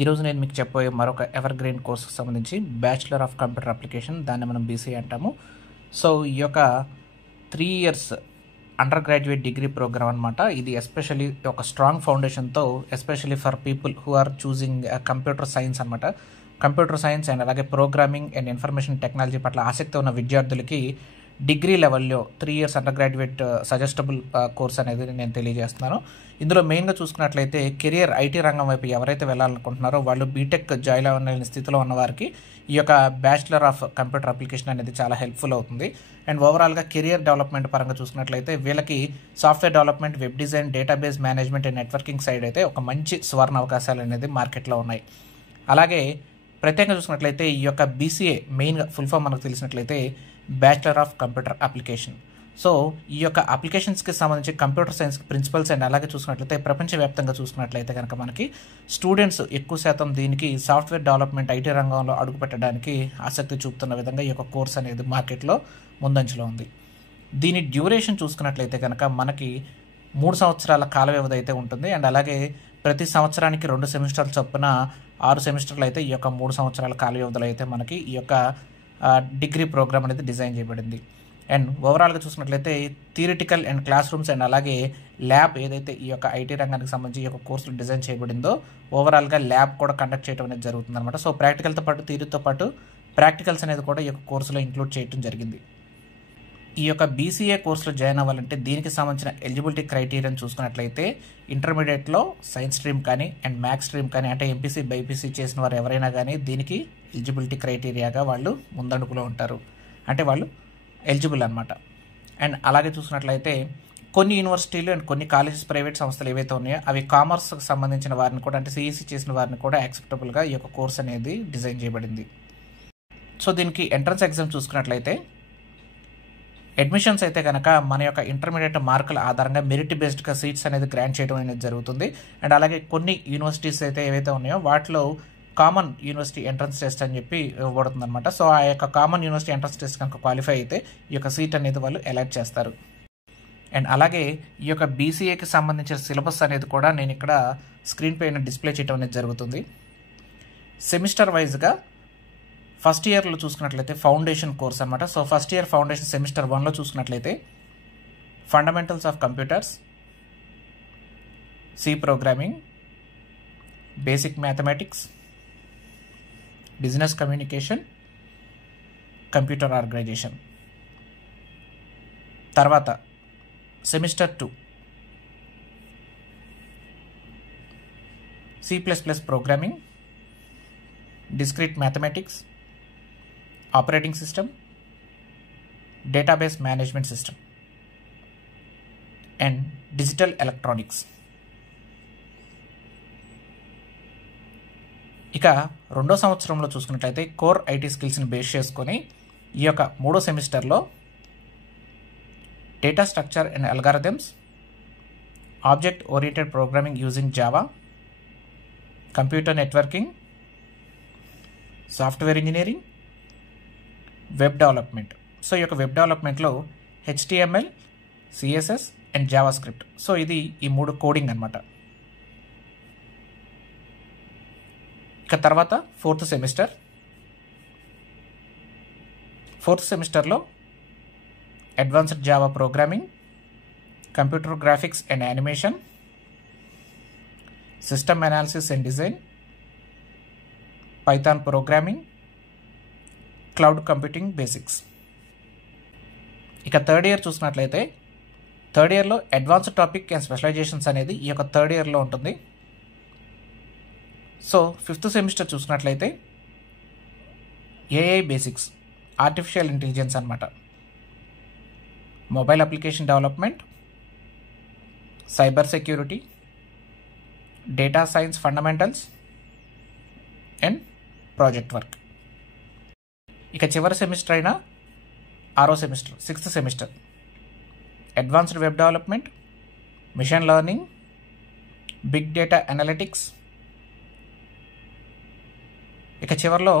ఈరోజు నేను మీకు చెప్పబోయే మరొక ఎవర్ గ్రీన్ కోర్సుకు సంబంధించి బ్యాచిలర్ ఆఫ్ కంప్యూటర్ అప్లికేషన్, దాన్ని మనం బీసీ అంటాము. సో ఈ యొక్క 3 years undergraduate degree programme అనమాట. ఇది ఎస్పెషల్లీ ఒక స్ట్రాంగ్ ఫౌండేషన్తో, especially for people who are choosing computer science అనమాట. కంప్యూటర్ సైన్స్ అండ్ అలాగే ప్రోగ్రామింగ్ అండ్ ఇన్ఫర్మేషన్ టెక్నాలజీ పట్ల ఆసక్తి ఉన్న విద్యార్థులకి డిగ్రీ లెవెల్లో 3 years undergraduate suggestable course అనేది నేను తెలియజేస్తున్నాను. ఇందులో మెయిన్గా చూసుకున్నట్లయితే కెరియర్ ఐటీ రంగం వైపు ఎవరైతే వెళ్ళాలనుకుంటున్నారో వాళ్ళు బీటెక్ జాయిన్ అవ్వలేని స్థితిలో ఉన్న వారికి ఈ యొక్క బ్యాచిలర్ ఆఫ్ కంప్యూటర్ అప్లికేషన్ అనేది చాలా హెల్ప్ఫుల్ అవుతుంది. అండ్ ఓవరాల్గా కెరియర్ డెవలప్మెంట్ పరంగా చూసుకున్నట్లయితే వీళ్ళకి software development, web design, database management and networking side అయితే ఒక మంచి సువర్ణ అవకాశాలు అనేది మార్కెట్లో ఉన్నాయి. అలాగే ప్రత్యేకంగా చూసుకున్నట్లయితే ఈ యొక్క బీసీఏ మెయిన్గా ఫుల్ ఫామ్ మనకు తెలిసినట్లయితే bachelor of computer application. So ఈ యొక్క అప్లికేషన్స్కి సంబంధించి కంప్యూటర్ సైన్స్ ప్రిన్సిపల్స్ అండ్ అలాగే చూసుకున్నట్లయితే ప్రపంచవ్యాప్తంగా చూసుకున్నట్లయితే కనుక మనకి స్టూడెంట్స్ ఎక్కువ శాతం దీనికి సాఫ్ట్వేర్ డెవలప్మెంట్, ఐటీ రంగంలో అడుగుపెట్టడానికి ఆసక్తి చూపుతున్న విధంగా ఈ యొక్క కోర్స్ అనేది మార్కెట్లో ముందంజలో ఉంది. దీని డ్యూరేషన్ చూసుకున్నట్లయితే కనుక మనకి 3 సంవత్సరాల కాల వ్యవధి అయితే ఉంటుంది. అండ్ అలాగే ప్రతి సంవత్సరానికి 2 సెమిస్టర్లు చొప్పున 6 సెమిస్టర్లు అయితే ఈ యొక్క 3 సంవత్సరాల కాల వ్యవధిలో అయితే మనకి ఈ యొక్క డిగ్రీ ప్రోగ్రామ్ అనేది డిజైన్ చేయబడింది. అండ్ ఓవరాల్గా చూసినట్లయితే theoretical and class rooms and అలాగే ల్యాబ్ ఏదైతే ఈ యొక్క ఐటీ రంగానికి సంబంధించి ఈ యొక్క కోర్సులు డిజైన్ చేయబడిందో ఓవరాల్గా ల్యాబ్ కూడా కండక్ట్ చేయడం అనేది జరుగుతుంది అనమాట. సో ప్రాక్టికల్తో పాటు థియరీతో పాటు ప్రాక్టికల్స్ అనేది కూడా ఈ యొక్క కోర్సులో ఇంక్లూడ్ చేయడం జరిగింది. ఈ యొక్క బీసీఏ కోర్సులో జాయిన్ అవ్వాలంటే దీనికి సంబంధించిన ఎలిజిబిలిటీ క్రైటీరియాని చూసుకున్నట్లయితే ఇంటర్మీడియట్లో సైన్స్ స్ట్రీమ్ కానీ అండ్ మ్యాథ్స్ స్ట్రీమ్ కానీ, అంటే ఎంపీసీ బైపీసీ చేసిన వారు ఎవరైనా కానీ దీనికి ఎలిజిబిలిటీ క్రైటీరియాగా వాళ్ళు ముందడుగులో ఉంటారు, అంటే వాళ్ళు ఎలిజిబుల్ అనమాట. అండ్ అలాగే చూసినట్లయితే కొన్ని యూనివర్సిటీలు అండ్ కొన్ని కాలేజెస్, ప్రైవేట్ సంస్థలు ఏవైతే ఉన్నాయో అవి కామర్స్కి సంబంధించిన వారిని కూడా, అంటే సిఈసీ చేసిన వారిని కూడా యాక్సెప్టబుల్గా ఈ యొక్క కోర్స్ అనేది డిజైన్ చేయబడింది. సో దీనికి ఎంట్రన్స్ ఎగ్జామ్ చూసుకున్నట్లయితే అడ్మిషన్స్ అయితే కనుక మన యొక్క ఇంటర్మీడియట్ మార్కుల ఆధారంగా మెరిట్ బేస్డ్గా సీట్స్ అనేది గ్రాంట్ చేయడం అనేది జరుగుతుంది. అండ్ అలాగే కొన్ని యూనివర్సిటీస్ అయితే ఏవైతే ఉన్నాయో వాటిలో కామన్ యూనివర్సిటీ ఎంట్రన్స్ టెస్ట్ అని చెప్పి ఇవ్వబడుతుంది అనమాట. సో ఆ యొక్క కామన్ యూనివర్సిటీ ఎంట్రన్స్ టెస్ట్ కనుక క్వాలిఫై అయితే ఈ యొక్క సీట్ అనేది వాళ్ళు అలాట్ చేస్తారు. అండ్ అలాగే ఈ యొక్క బీసీఏకి సంబంధించిన సిలబస్ అనేది కూడా నేను ఇక్కడ స్క్రీన్ పైన డిస్ప్లే చేయడం అనేది జరుగుతుంది. సెమిస్టర్ వైజ్గా ఫస్ట్ ఇయర్లో చూసుకున్నట్లయితే ఫౌండేషన్ కోర్స్ అనమాట. So first year foundation semester 1లో చూసుకున్నట్లయితే fundamentals of computers, C programming, basic mathematics, business communication, computer organisation. తర్వాత semester 2 C++ programming, discrete mathematics, operating system, database management system and digital electronics. ఇక 2వ సంవత్సరంలో చూసుకున్నట్లయితే core IT స్కిల్స్ని base చేసుకొని ఈ యొక్క 3వ సెమిస్టర్లో data structure and algorithms, object oriented programming using Java, computer networking, software engineering, web development. So ఈ యొక్క వెబ్ డెవలప్మెంట్లో HTML, CSS and Java script. So ఇది ఈ 3 కోడింగ్ అనమాట. ఇక తర్వాత 4th సెమిస్టర్. 4th సెమిస్టర్లో advanced Java programming, computer graphics and animation, system analysis and design, Python programming, cloud computing basics. ఇక 3rd ఇయర్ చూసినట్లయితే 3rd ఇయర్లో అడ్వాన్స్డ్ టాపిక్ అండ్ స్పెషలైజేషన్స్ అనేది ఈ యొక్క 3rd ఇయర్లో ఉంటుంది. సో 5th సెమిస్టర్ చూసినట్లయితే AI బేసిక్స్, ఆర్టిఫిషియల్ ఇంటెలిజెన్స్ అనమాట, mobile application development, cyber security, data science fundamentals and project work. ఇక చివరి సెమిస్టర్ అయిన 6వ semester, 6th semester, advanced web development, machine learning, big data analytics. ఇక చివరిలో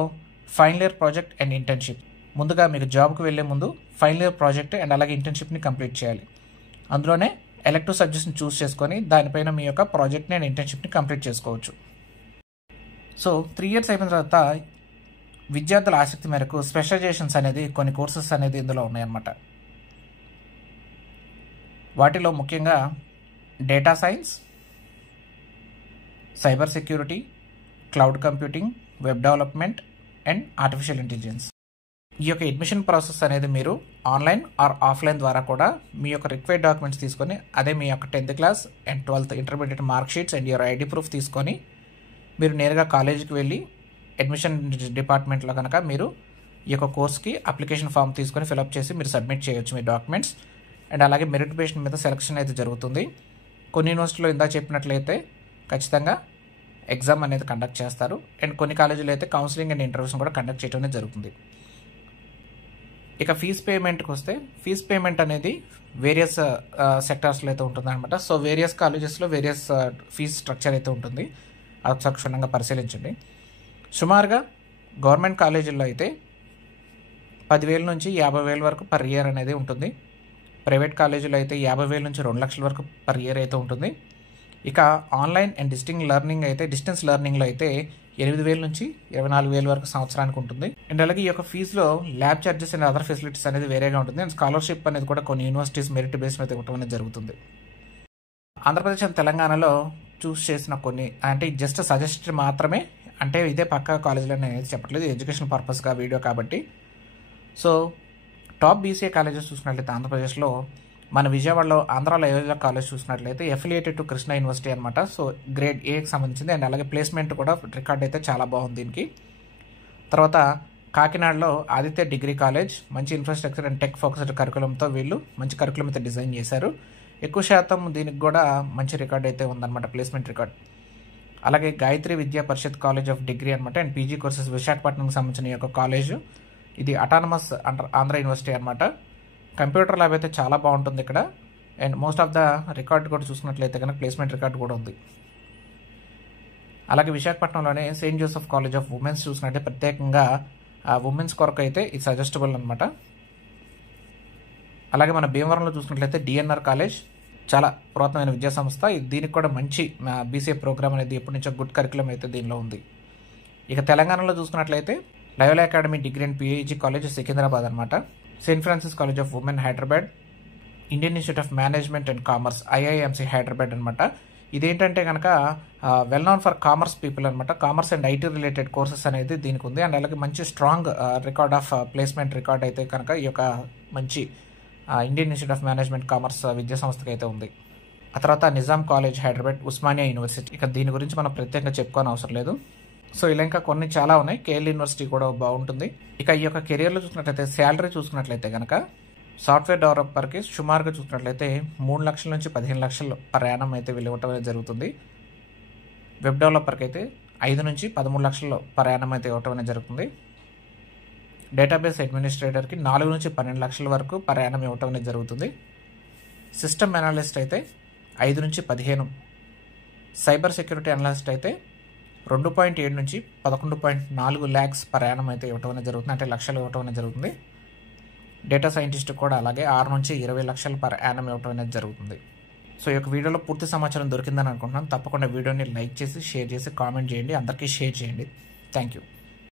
final year project and internship. ముందుగా మీకు జాబ్కి వెళ్ళే ముందు ఫైనల్ ఇయర్ ప్రాజెక్ట్ అండ్ అలాగే ఇంటర్న్షిప్ని కంప్లీట్ చేయాలి. అందులోనే ఎలెక్టివ్ సబ్జెక్ట్స్ని చూస్ చేసుకొని దానిపైన మీ యొక్క ప్రాజెక్ట్ని అండ్ ఇంటర్న్షిప్ని కంప్లీట్ చేసుకోవచ్చు. సో 3 ఇయర్స్ అయిపోయిన తర్వాత విద్యార్థుల ఆసక్తి మేరకు స్పెషలైజేషన్స్ అనేది కొన్ని కోర్సెస్ అనేది ఇందులో ఉన్నాయన్నమాట. వాటిలో ముఖ్యంగా data science, cyber security, cloud computing, web development and artificial intelligence. ఈ యొక్క అడ్మిషన్ ప్రాసెస్ అనేది మీరు ఆన్లైన్ ఆర్ ఆఫ్లైన్ ద్వారా కూడా మీ యొక్క రిక్వైర్డ్ డాక్యుమెంట్స్ తీసుకొని, అదే మీ యొక్క 10th class and 12th intermediate mark sheets and your ID proof తీసుకొని మీరు నేరుగా కాలేజీకి వెళ్ళి అడ్మిషన్ డిపార్ట్మెంట్లో కనుక మీరు ఈ యొక్క కోర్స్కి అప్లికేషన్ ఫామ్ తీసుకొని ఫిలప్ చేసి మీరు సబ్మిట్ చేయొచ్చు మీ డాక్యుమెంట్స్. అండ్ అలాగే మెరిట్ బేస్ మీద సెలక్షన్ అయితే జరుగుతుంది. కొన్ని యూనివర్సిటీలో ఇందా చెప్పినట్లయితే ఖచ్చితంగా ఎగ్జామ్ అనేది కండక్ట్ చేస్తారు. అండ్ కొన్ని కాలేజీలో అయితే కౌన్సిలింగ్ అండ్ ఇంటర్వ్యూస్ కూడా కండక్ట్ చేయడం అనేది జరుగుతుంది. ఇక ఫీజ్ పేమెంట్కి వస్తే ఫీజ్ పేమెంట్ అనేది వేరియస్ సెక్టార్స్లో అయితే ఉంటుందన్నమాట. సో వేరియస్ కాలేజెస్లో వేరియస్ ఫీజ్ స్ట్రక్చర్ అయితే ఉంటుంది. అది క్షుణ్ణంగా పరిశీలించండి. సుమారుగా గవర్నమెంట్ కాలేజీల్లో అయితే 10,000 నుంచి 50,000 వరకు పర్ ఇయర్ అనేది ఉంటుంది. ప్రైవేట్ కాలేజీలో అయితే 50,000 నుంచి 2 లక్షల వరకు పర్ ఇయర్ అయితే ఉంటుంది. ఇక ఆన్లైన్ అండ్ డిస్టెన్స్ లెర్నింగ్లో అయితే 8,000 నుంచి 24,000 వరకు సంవత్సరానికి ఉంటుంది. అండ్ అలాగే ఈ యొక్క ఫీజులో lab charges and other facilities అనేది వేరేగా ఉంటుంది. అండ్ స్కాలర్షిప్ అనేది కూడా కొన్ని యూనివర్సిటీస్ మెరిట్ బేస్ మీద ఇవ్వడం అనేది జరుగుతుంది. ఆంధ్రప్రదేశ్ అండ్ తెలంగాణలో చూస్ చేసిన కొన్ని అంటే జస్ట్ సజెస్ట్ మాత్రమే, అంటే ఇదే పక్క కాలేజీలో నేను చెప్పట్లేదు, ఎడ్యుకేషన్ పర్పస్గా వీడియో కాబట్టి. సో టాప్ BCA కాలేజెస్ చూసినట్లయితే ఆంధ్రప్రదేశ్లో మన విజయవాడలో ఆంధ్రాలో అయోధ్య కాలేజ్ చూసినట్లయితే ఎఫిలియేటెడ్ టు కృష్ణ యూనివర్సిటీ అనమాట. సో గ్రేడ్ Aకి సంబంధించింది. అండ్ అలాగే ప్లేస్మెంట్ కూడా రికార్డ్ అయితే చాలా బాగుంది దీనికి. తర్వాత కాకినాడలో ఆదిత్య డిగ్రీ కాలేజ్ మంచి ఇన్ఫ్రాస్ట్రక్చర్ అండ్ టెక్ ఫోకస్డ్ కరికులంతో వీళ్ళు మంచి కరికులం అయితే డిజైన్ చేశారు. ఎక్కువ శాతం దీనికి కూడా మంచి రికార్డ్ అయితే ఉందన్నమాట, ప్లేస్మెంట్ రికార్డ్. అలాగే Gayatri Vidya Parishad college of degree అనమాట అండ్ పీజీ కోర్సెస్ విశాఖపట్నంకి సంబంధించిన ఈ యొక్క కాలేజ్. ఇది అటానమస్ ఆంధ్ర యూనివర్సిటీ అనమాట. కంప్యూటర్ ల్యాబ్ అయితే చాలా బాగుంటుంది ఇక్కడ. And most of the record కూడా చూసినట్లయితే కనుక ప్లేస్మెంట్ రికార్డ్ కూడా ఉంది. అలాగే విశాఖపట్నంలోనే Saint Joseph college of women's చూసినట్లయితే ప్రత్యేకంగా ఉమెన్స్ కొరకు అయితే ఇది సజెస్టబుల్ అనమాట. అలాగే మన భీమవరంలో చూసినట్లయితే DNR కాలేజ్ చాలా పురాతనమైన విద్యా సంస్థ. దీనికి కూడా మంచి BCA ప్రోగ్రామ్ అనేది ఎప్పటి నుంచో గుడ్ కరికులం అయితే దీనిలో ఉంది. ఇక తెలంగాణలో చూసుకున్నట్లయితే Loyola academy degree and PhD college Secunderabad అనమాట. Saint Francis college of women Hyderabad, Indian institute of management and commerce IIMC Hyderabad అనమాట. ఇదేంటంటే కనుక well known for commerce people అనమాట. Commerce and IT related courses అనేది దీనికి ఉంది. అండ్ అలాగే మంచి strong record of placement record అయితే కనుక ఈ యొక్క మంచి Indian institute of management commerce విద్యా సంస్థకి అయితే ఉంది. ఆ తర్వాత నిజాం కాలేజ్ హైదరాబాద్, ఉస్మానియా యూనివర్సిటీ. ఇక దీని గురించి మనం ప్రత్యేకంగా చెప్పుకోని అవసరం లేదు. సో ఇలా ఇంకా కొన్ని చాలా ఉన్నాయి. KL యూనివర్సిటీ కూడా బాగుంటుంది. ఇక ఈ యొక్క కెరియర్లో చూసినట్లయితే శాలరీ చూసుకున్నట్లయితే కనుక సాఫ్ట్వేర్ డెవలపర్కి సుమారుగా చూసినట్లయితే 3 లక్షల నుంచి 15 లక్షలు పర్ యానం అయితే వీళ్ళు ఇవ్వటం జరుగుతుంది. వెబ్ డెవలపర్కి అయితే 5 నుంచి 13 లక్షలు పర్ యానం అయితే ఇవ్వటం అనేది జరుగుతుంది. డేటాబేస్ అడ్మినిస్ట్రేటర్కి 4 నుంచి 12 లక్షల వరకు పర్ యానం ఇవ్వటం అనేది జరుగుతుంది. సిస్టమ్ అనలిస్ట్ అయితే 5 నుంచి 15, సైబర్ సెక్యూరిటీ అనలిస్ట్ అయితే 2.7 నుంచి 11.4 lakhs పర్ యానం అయితే ఇవ్వటం అనేది జరుగుతుంది, అంటే లక్షలు ఇవ్వటం అనేది జరుగుతుంది. డేటా సైంటిస్ట్ కూడా అలాగే 6 నుంచి 20 లక్షలు పర్ యానం ఇవ్వటం అనేది జరుగుతుంది. సో ఈ యొక్క వీడియోలో పూర్తి సమాచారం దొరికిందని అనుకుంటున్నాను. తప్పకుండా వీడియోని లైక్ చేసి, షేర్ చేసి, కామెంట్ చేయండి, అందరికీ షేర్ చేయండి. Thank you.